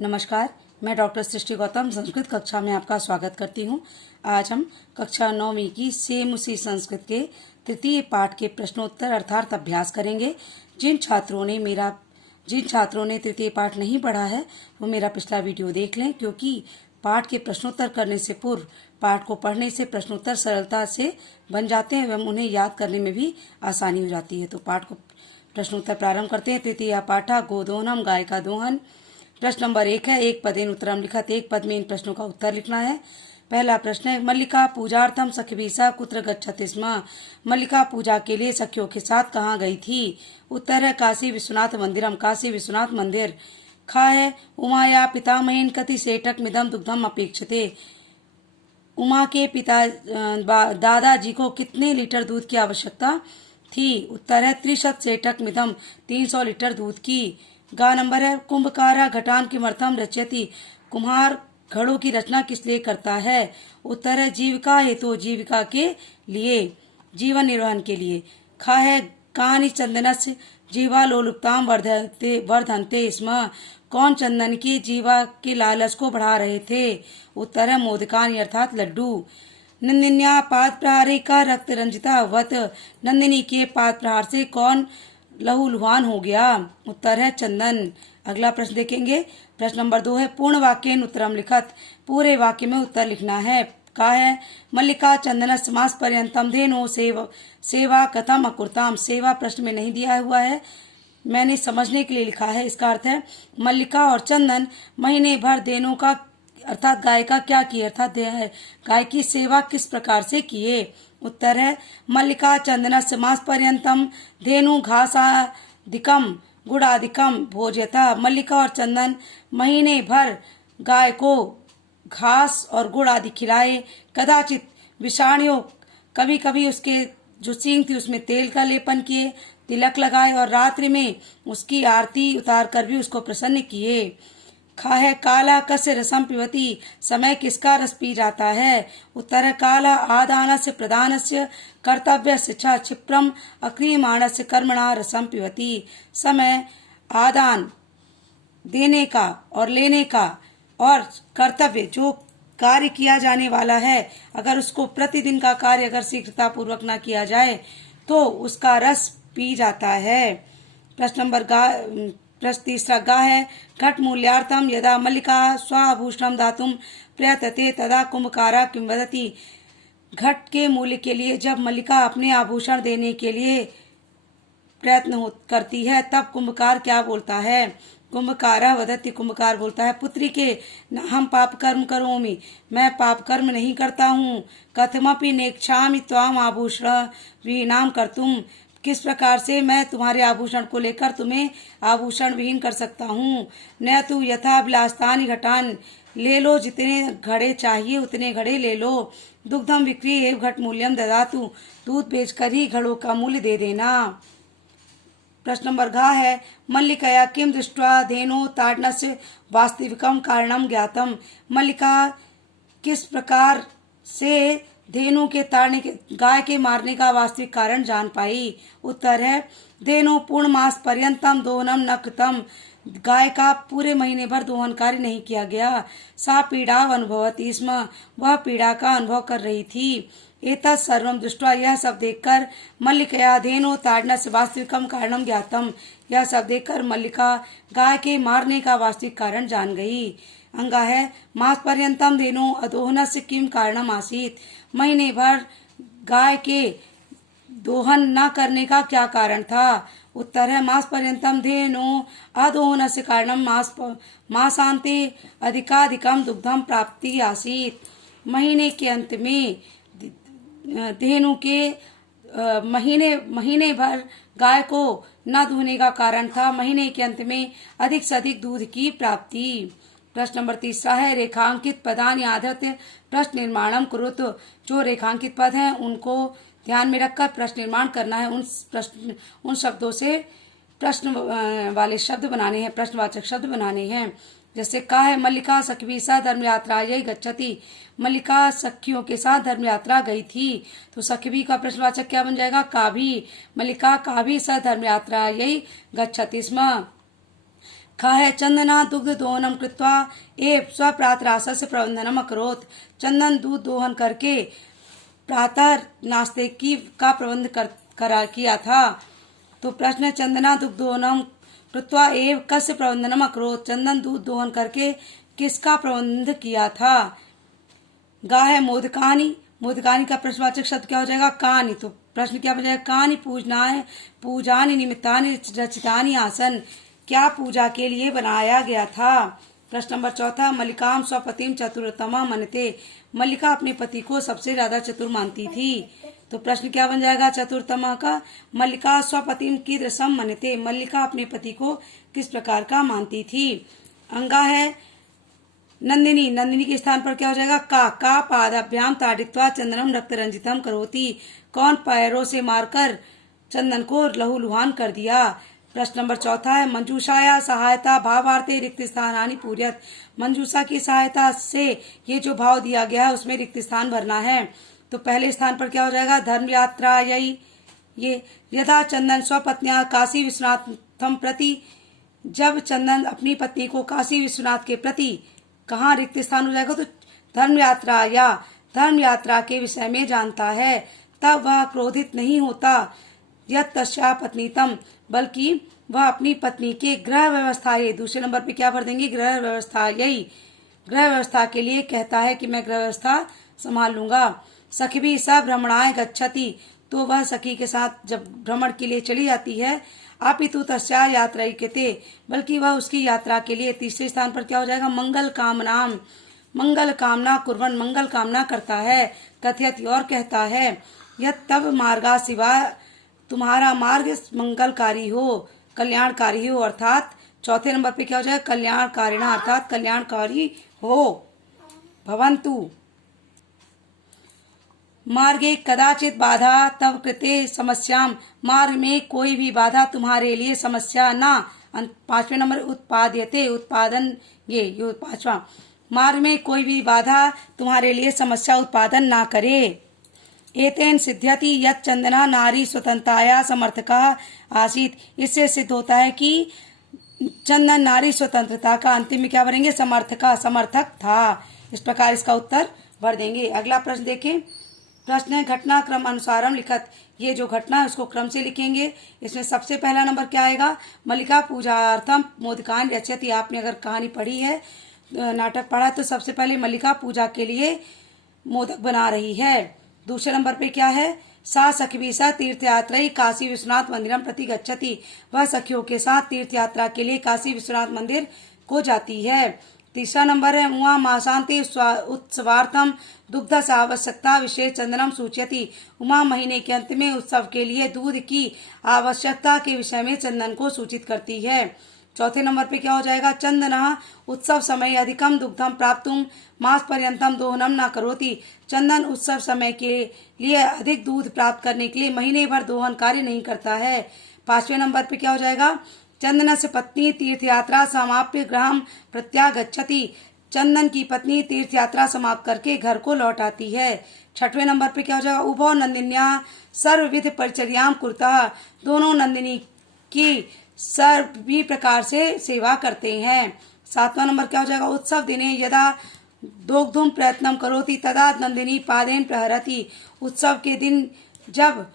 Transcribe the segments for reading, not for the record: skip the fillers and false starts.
नमस्कार, मैं डॉक्टर सृष्टि गौतम संस्कृत कक्षा में आपका स्वागत करती हूँ। आज हम कक्षा 9वीं की सेम उसी संस्कृत के तृतीय पाठ के प्रश्नोत्तर अर्थात अभ्यास करेंगे। जिन छात्रों ने तृतीय पाठ नहीं पढ़ा है वो मेरा पिछला वीडियो देख लें, क्योंकि पाठ के प्रश्नोत्तर करने से पूर्व पाठ को पढ़ने से प्रश्नोत्तर सरलता से बन जाते हैं एवं उन्हें याद करने में भी आसानी हो जाती है। तो पाठ को प्रश्नोत्तर प्रारंभ करते हैं। तृतीय पाठा गोदोहनम, गाय का दोहन। प्रश्न नंबर 1 है, एक पदेन उत्तरम लिखत। एक पद में इन प्रश्नों का उत्तर लिखना है। पहला प्रश्न है, मल्लिका पूजार्थम सखीभिः कुत्र गच्छति स्म। मल्लिका पूजा के लिए सखियों के साथ कहाँ गई थी? उत्तर है काशी विश्वनाथ मंदिरम, काशी विश्वनाथ मंदिर। खा है, उमाया पितामहेन कति सेठक मिदम दुग्धम अपेक्षते। उमा के पिता दादाजी को कितने लीटर दूध की आवश्यकता थी? उत्तर है 300 सेठक मिदम, 300 लीटर दूध की। गा नंबर है, कुंभकारा घटान किमर्थम रचयति। कुम्हार घड़ों की रचना किस लिए करता है? उत्तर है जीविका हेतु, जीविका के लिए, जीवन निर्वहन के लिए। खा है, कानि चंदनस्य जीवा लोलुप्ताम वर्धन्ते स्म। कौन चंदन की जीवा के लालच को बढ़ा रहे थे? उत्तर है मोदकानि अर्थात लड्डू। नंदिन्या पाद प्रहारे का रक्त रंजिता वत। नंदिनी के पाद प्रहार से कौन लहूलुहान हो गया? उत्तर है चंदन। अगला प्रश्न देखेंगे। प्रश्न नंबर 2 है, पूर्ण वाक्येन उत्तरम लिखत। पूरे वाक्य में उत्तर लिखना है। का है, मल्लिका चंदनस्य मास पर्यंतम धेनो सेवा कथम अकुरताम। सेवा प्रश्न में नहीं दिया हुआ है, मैंने समझने के लिए लिखा है। इसका अर्थ है मल्लिका और चंदन महीने भर धेनु का अर्थात गाय का क्या किए, अर्थात गाय की सेवा किस प्रकार से किए। उत्तर है मल्लिका चंदनस्य मास पर्यंतम धेनु घासादिकम गुड़ादिकम भोज्यता। मल्लिका और चंदन महीने भर गाय को घास और गुड़ आदि खिलाए। कदाचित विषाणियों कभी कभी उसके जो सींग थी उसमें तेल का लेपन किए, तिलक लगाए और रात्रि में उसकी आरती उतार कर भी उसको प्रसन्न किए। खा है, काला कस्य रसम पिबती। समय किसका रस पी जाता है? उत्तर है काला आदानस्य प्रदानस्य कर्तव्यस्य च क्षिप्रम अक्रियमाणस्य कर्मणा रसम पिबती। समय आदान देने का और लेने का और कर्तव्य जो कार्य किया जाने वाला है, अगर उसको प्रतिदिन का कार्य अगर शीघ्रता पूर्वक न किया जाए तो उसका रस पी जाता है। प्रश्न तीसरा गा है, घट मूल्यार्थम यदा मल्लिका स्वाभूषणम दातुम प्रयतते तदा कुंभकारा किम वदति। घट के मूल्य के लिए जब मल्लिका अपने आभूषण देने के लिए प्रयत्न करती है तब कुंभकार क्या बोलता है? कुंभकारा वदति, कुंभकार बोलता है पुत्री के न हम पाप कर्म करोमि, मैं पाप कर्म नहीं करता हूँ। कथमपि नेक्षामि त्वाम आभूषण विहीनाम कर्तुम। किस प्रकार से मैं तुम्हारे आभूषण को लेकर तुम्हें आभूषण विहीन कर सकता हूँ। न तू यथाभिलाषानि घटान, ले लो जितने घड़े चाहिए उतने घड़े ले लो। दुग्धम विक्री एवं घट मूल्यम ददातु, दूध बेचकर ही घड़ों का मूल्य दे देना। प्रश्न नंबर घा है, मल्लिकया किम दृष्ट्वा धेनो ताडनस्य वास्तविकम कारणम ज्ञातम। मल्लिका किस प्रकार से धेनु के ताड़ने के गाय के मारने का वास्तविक कारण जान पाई? उत्तर है धेनु पूर्ण मास पर्यंतम दोहनम न कृतम। गाय का पूरे महीने भर दोहन कार्य नहीं किया गया। सा पीड़ा अनुभवती स्म, वह पीड़ा का अनुभव कर रही थी। एतत् सर्वम दृष्ट्वा, यह सब देखकर मल्लिकया धेनु ताडनस्य वास्तविकम कारणम ज्ञातम, यह सब देखकर मल्लिका गाय के मारने का वास्तविक कारण जान गई। अंगा है, मास पर्यंतम धेनु अदोहनस्य किम कारणम आसीत। महीने भर गाय के दोहन न करने का क्या कारण था? उत्तर है मास पर्यंतम धेनु अदोहनस्य कारणम मासांते अधिकाधिकम दुग्धम प्राप्ति आसीत। महीने के अंत में धेनु के महीने भर गाय को न धोने का कारण था महीने के अंत में अधिक से अधिक दूध की प्राप्ति। प्रश्न नंबर तीसरा है, रेखांकित पदानि आधृत्य प्रश्न निर्माणम कुरुत। जो रेखांकित पद हैं उनको ध्यान में रखकर प्रश्न निर्माण करना है। उन शब्दों से प्रश्न वाले शब्द बनाने हैं, प्रश्नवाचक शब्द बनाने हैं। जैसे का है, मल्लिका सखीभिः सह धर्म यात्रा यही गच्छति। मल्लिका सखियों के साथ धर्म यात्रा गई थी, तो सखीभिः का प्रश्नवाचक क्या बन जाएगा? का भी। मल्लिका का भी सह धर्म यात्रा यही गच्छति स्म। खाहे चंदना दुग्ध दोहनम कृत्वा एव स्वप्रातरासस्य प्रबंधनम अकरोत्। चंदन दूध दोहन करके प्रातः नाश्ते का प्रबंध किया था। तो प्रश्न है, चंदना दुग्ध दोहनम कृत्वा एव कस्य प्रबंधनम अकरोत्। चंदन दूध दोहन करके किसका प्रबंध किया था। गा है मोदकानी। मोदकानी का प्रश्नवाचक शब्द क्या हो जाएगा, कानी। तो प्रश्न क्या हो जाएगा, कानी पूजानि निमित्तानि रचितानि आसन। क्या पूजा के लिए बनाया गया था। प्रश्न नंबर चौथा, मल्लिकाम स्वपतिम चतुरतमा मनते। मल्लिका अपने पति को सबसे ज्यादा चतुर मानती थी। तो प्रश्न क्या बन जाएगा चतुरतमा का, मल्लिका स्वपतिम कीदृशम मनते। मल्लिका अपने पति को किस प्रकार का मानती थी। अंगा है नंदिनी। नंदिनी के स्थान पर क्या हो जाएगा, का पादाभ्याम ताडित्वा चंदनम रक्त रंजितम करोति। कौन पैरों से मारकर चंदन को लहूलुहान कर दिया। प्रश्न नंबर चौथा है, मंजूषाया सहायता भावार्थे रिक्त स्थानानि पूर्यत। मंजूषा की सहायता से ये जो भाव दिया गया है उसमें रिक्त स्थान भरना है। तो पहले स्थान पर क्या हो जाएगा, धर्म यात्रा यही ये। यदा चंदन स्वपत्न्या काशी विश्वनाथम प्रति। जब चंदन अपनी पत्नी को काशी विश्वनाथ के प्रति, कहाँ रिक्त स्थान हो जाएगा, तो धर्म यात्रा या धर्म यात्रा के विषय में जानता है, तब वह क्रोधित नहीं होता। यत् तस्या पत्नीतम, बल्कि वह अपनी पत्नी के गृह व्यवस्था, ये दूसरे नंबर पे क्या भर देंगे, गृह व्यवस्था यही। गृह व्यवस्था के लिए कहता है कि मैं गृह व्यवस्था संभाल लूंगा। सखी भी सब भ्रमणाय गच्छति। तो वह सखी के साथ जब भ्रमण के लिए चली जाती है, अपितु तस्या यात्राइकते, बल्कि वह उसकी यात्रा के लिए। तीसरे स्थान पर क्या हो जाएगा, मंगल कामनाम। मंगल कामना कुर्बन, मंगल कामना करता है। कथयति और कहता है, यह तब मार्गा सिवा, तुम्हारा मार्ग मंगलकारी हो, कल्याणकारी हो। अर्थात चौथे नंबर पे क्या हो जाएगा, कल्याणकारिणा, अर्थात कल्याणकारी हो। भवन्तु मार्गे कदाचित बाधा तव कृते समस्याम। मार्ग में कोई भी बाधा तुम्हारे लिए समस्या ना। पांचवें नंबर उत्पाद्यते, उत्पादन ये पांचवा। मार्ग में कोई भी बाधा तुम्हारे लिए समस्या उत्पादन ना करे। एतेन सिद्ध्यति यत् चंदना नारी स्वतंत्रताया समर्थका आसीत। इससे सिद्ध होता है कि चंदन नारी स्वतंत्रता का, अंतिम में क्या भरेंगे, समर्थक था। इस प्रकार इसका उत्तर भर देंगे। अगला प्रश्न देखें। प्रश्न है, घटनाक्रम अनुसारम लिखत। ये जो घटना है उसको क्रम से लिखेंगे। इसमें सबसे पहला नंबर क्या आएगा, मल्लिका पूजार्थम मोदकान रचयति। आपने अगर कहानी पढ़ी है, नाटक पढ़ा, तो सबसे पहले मल्लिका पूजा के लिए मोदक बना रही है। दूसरे नंबर पे क्या है, सा सखी सा तीर्थ यात्रा काशी विश्वनाथ मंदिरम प्रति गच्छति। वह सखियों के साथ तीर्थ यात्रा के लिए काशी विश्वनाथ मंदिर को जाती है। तीसरा नंबर है, उमा मासांति उत्सवार्थम दुग्ध आवश्यकता विशेष चंदनम सूचयति। उमा महीने के अंत में उत्सव के लिए दूध की आवश्यकता के विषय में चंदन को सूचित करती है। चौथे नंबर पे क्या हो जाएगा, चंदन उत्सव समय अधिकम दुग्धम प्राप्तुम मास पर्यंतम दोहनम न करोति। चंदन उत्सव समय के लिए अधिक दूध प्राप्त करने के लिए महीने भर दोहन कार्य नहीं करता है। पांचवें नंबर पे क्या हो जाएगा, चंदन से पत्नी तीर्थ यात्रा समाप्य गृहम प्रत्यागच्छति। चंदन की पत्नी तीर्थ यात्रा समाप्त करके घर को लौट आती है। छठवें नंबर पे क्या हो जाएगा, उभौ नंदिन्या सर्वविध परिचर्याम कुरुतः। दोनों नंदिनी की सभी प्रकार से सेवा करते हैं। सातवां नंबर क्या हो जाएगा, उत्सव दिने यदा दोग्धुम प्रयत्नम करोति तदा नंदिनी पादेन प्रहरति। उत्सव के दिन जब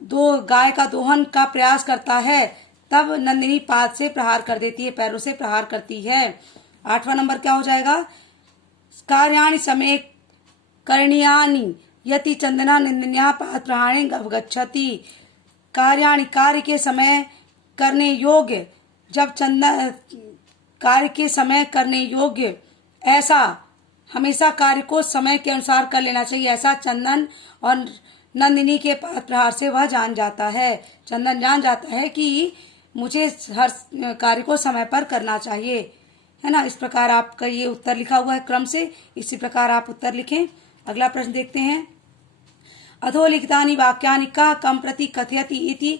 दो गाय का दोहन का प्रयास करता है, तब नंदिनी पाद से प्रहार कर देती है, पैरों से प्रहार करती है। आठवां नंबर क्या हो जाएगा, कार्याणि समय करणीयानि यति चंदना नंदिन्या पाद प्रहारेण गच्छति। कार्याणि कार्य के समय करने योग्य, जब चंदन कार्य के समय करने योग्य, ऐसा हमेशा कार्य को समय के अनुसार कर लेना चाहिए, ऐसा चंदन और नंदिनी के पाद प्रहार से वह जान जाता है। चंदन जान जाता है कि मुझे हर कार्य को समय पर करना चाहिए, है ना। इस प्रकार आपका ये उत्तर लिखा हुआ है क्रम से, इसी प्रकार आप उत्तर लिखें। अगला प्रश्न देखते हैं। अधोलिखितानि वाक्यानि कः कम प्रति कथयति इति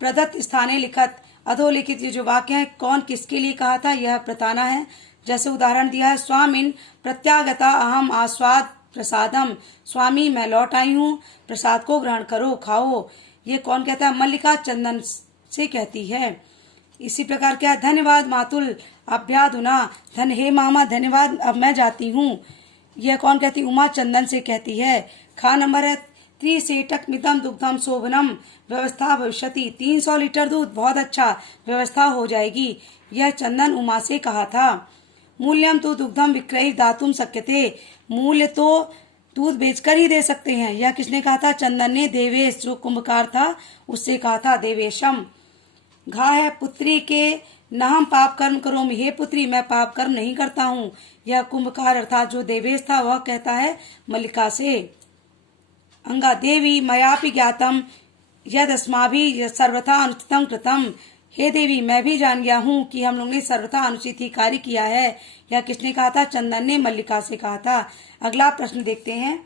प्रदत्त स्थाने लिखत। अधोलिखित ये जो वाक्य है कौन किसके लिए कहा था यह बताना है। जैसे उदाहरण दिया है, स्वामिन प्रत्यागता अहम आस्वाद प्रसादम। स्वामी मैं लौट आई हूँ, प्रसाद को ग्रहण करो, खाओ। ये कौन कहता है, मल्लिका चंदन से कहती है। इसी प्रकार क्या, धन्यवाद मातुल अभ्याधुना, धन हे मामा धन्यवाद, अब मैं जाती हूँ। यह कौन कहती, उमा चंदन से कहती है। खा नंबर है, त्रिसेटक मितम दुग्धम शोभनम व्यवस्था भविष्यति, 300 लीटर दूध, बहुत अच्छा, व्यवस्था हो जाएगी। यह चंदन उमा से कहा था। मूल्यम तो दुग्धम विक्रय दातुम शक्यते, मूल्य तो दूध बेचकर ही दे सकते हैं। यह किसने कहा था, चंदन ने। देवेश जो कुंभकार था उससे कहा था, देवेशम। घा है, पुत्री के न हम पाप कर्म करो, हे पुत्री मैं पाप कर्म नहीं करता हूँ। यह कुंभकार अर्थात जो देवेश था वह कहता है मल्लिका से। अंगा, देवी मयापि ज्ञातम यद अस्माभि सर्वथा अनुचितम कृतम, हे देवी मैं भी जान गया हूँ कि हम लोग ने सर्वथा अनुचित ही कार्य किया है। यह किसने कहा था, चंदन ने मल्लिका से कहा था। अगला प्रश्न देखते हैं,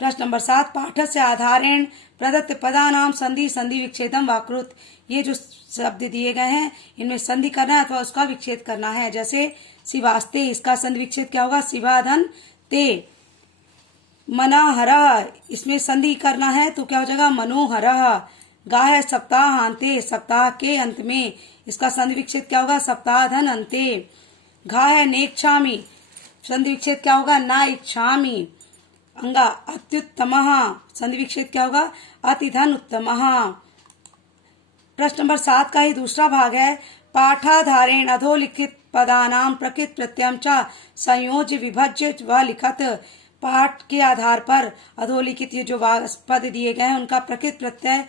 प्रश्न नंबर 7, पाठस्य आधारेण प्रदत्त पदानाम संधि संधि विच्छेदम वाकृत। ये जो शब्द दिए गए हैं इनमें संधि करना है अथवा उसका विच्छेद करना है। जैसे शिवास्ते, इसका संधि विच्छेद क्या होगा, शिवाधन ते। मनाहर, इसमें संधि करना है तो क्या हो जाएगा, मनोहर। गा है, सप्ताहांते, सप्ताह के अंत में, इसका संधि विच्छेद क्या होगा, सप्ताहधन अंते। घा है, नेक्षामि, संधि विच्छेद क्या होगा, ना इच्छामि। अंगा, अत्युत्तमः, संधि विच्छेद क्या होगा, अतिधन उत्तमः। प्रश्न नंबर 7 का ही दूसरा भाग है, पाठाधारेण अधोलिखित पदानाम प्रकृत प्रत्ययम च संयोज्य विभज्य व लिखत। पाठ के आधार पर अधोलिखित ये जो पद दिए गए हैं उनका प्रकृत प्रत्यय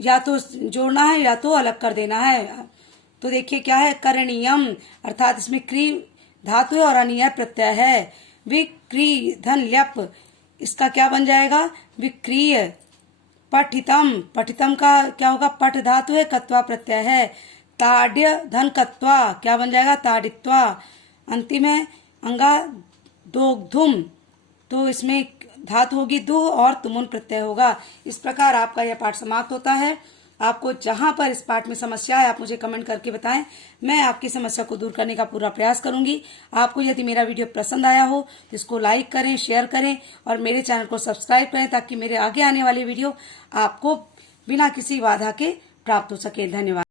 या तो जोड़ना है या तो अलग कर देना है। तो देखिए क्या है, करणीयम अर्थात इसमें क्री धातु है और अनिय प्रत्यय है। विक्री धन ल्यप, इसका क्या बन जाएगा, विक्रिय। पठितम, पठितम का क्या होगा, पठ धातु है, कत्वा प्रत्यय है। ताड्य धन कत्वा, क्या बन जाएगा, ताडित्वा। अंतिम है अंगा दोग्धुम, तो इसमें धातु होगी दु और तुमुन प्रत्यय होगा। इस प्रकार आपका यह पाठ समाप्त होता है। आपको जहां पर इस पाठ में समस्या है आप मुझे कमेंट करके बताएं, मैं आपकी समस्या को दूर करने का पूरा प्रयास करूंगी। आपको यदि मेरा वीडियो पसंद आया हो तो इसको लाइक करें, शेयर करें और मेरे चैनल को सब्सक्राइब करें ताकि मेरे आगे आने वाली वीडियो आपको बिना किसी बाधा के प्राप्त हो सके। धन्यवाद।